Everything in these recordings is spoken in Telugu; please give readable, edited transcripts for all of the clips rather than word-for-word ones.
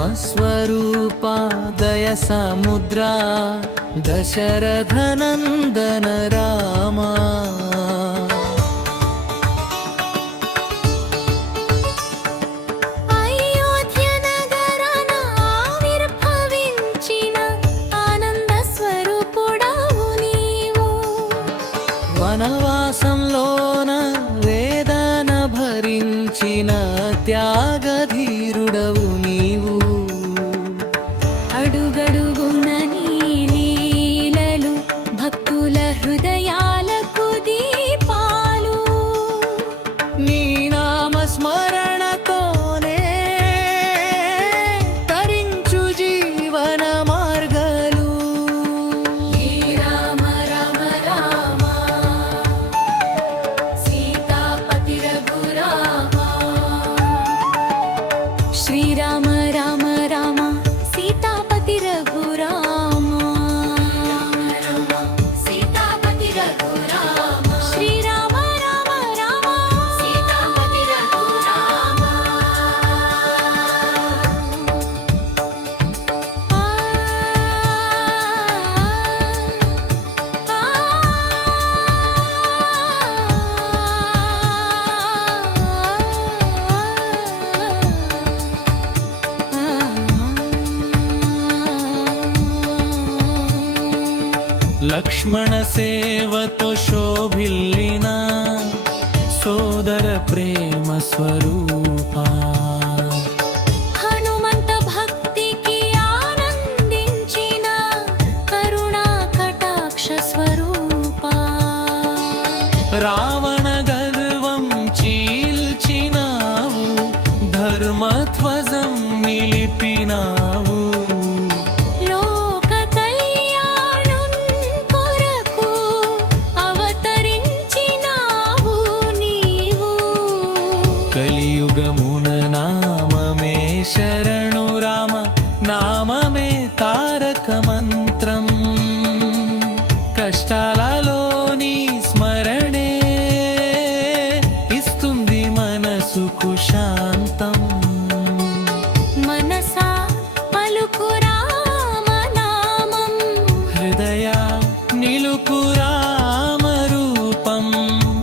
धर्मस्वरूपा दया समुद्रा दशरथनन्दन रामा వనవాసంలోన వేదన భరించిన త్యాగధీరుడవు నీవు. అడుగడుగున నీ లీలలు భక్తుల హృదయాలకు దీపాలు. నీ నామ స్మరణతోనే తరించు జీవన మార్గాలు. రామ రామ రామ సీతాపతి రఘురామ. శ్రీరామ రామ రామ సీతాపతి రఘురామ. సీతాపతి రఘురామ. శ్రీరామ రామ రామ సీతాపతి రఘురామ. లక్ష్మణ సేవతో శోభిల్లిన సోదర ప్రేమ స్వరూపా. హనుమంత భక్తికి ఆనందించిన కరుణా కటాక్ష స్వరూపా. రావణ గర్వం చీల్చినావు, ధర్మధ్వజం నిలిపినావు. లోక కళ్యాణం కొరకు అవతరించినావు నీవు. కలియుగమున నామమే శరణు రామ, నామమే తారక మంత్రం. కష్టాలలోని స్మరణే ఇస్తుంది మనసుకు శాంతం. మనసా పలుకు రామ నామం. హృదయ నిలుపు రామ రూపం.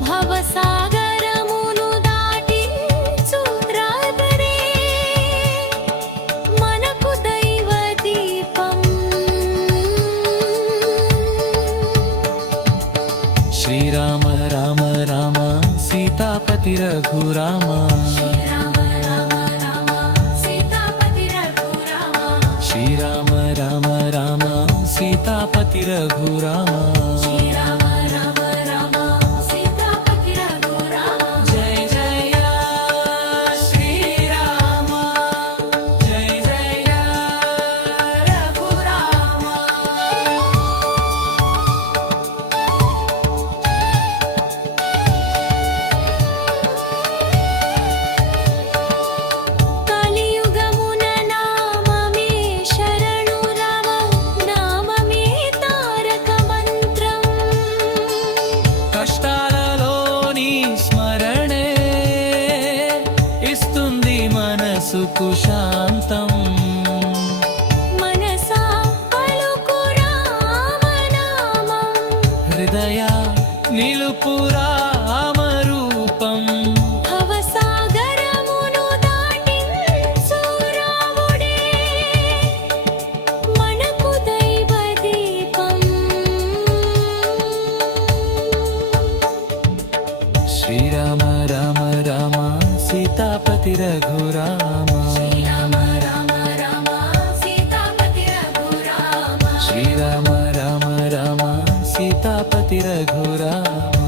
భవసాగరమును దాటించు రాబరే మనకు దైవ దీపం. శ్రీరామ రామ రామ సీతాపతి రఘురామ. శ్రీరామ రామ రామ సీతాపతి రఘురామ. శ్రీరామ రామ రామ సీతాపతి రఘురామ. శ్రీరామ రామ రామ సీతాపతి రఘురామ. జయ జయ శ్రీరామ, జయ జయ రఘురామ. కలియుగమున నామమే శరణు రామ, నామమే తారక మంత్రం. కష్టాలలోని స్మరణే ఇస్తుంది మనసుకు శాంతం. మనసా పలుకు రామ నామం. హృదయ నిలుపు రామ రూపం. భవసాగరమును దాటించు రాముడే మనకు దైవ దీపం. శ్రీరామ రామ రామ సీతాపతి రఘురామ. శ్రీరామ రామ రామ సీతాపతి రఘురామ. శ్రీరామ రామ రామ సీతాపతి రఘురామ.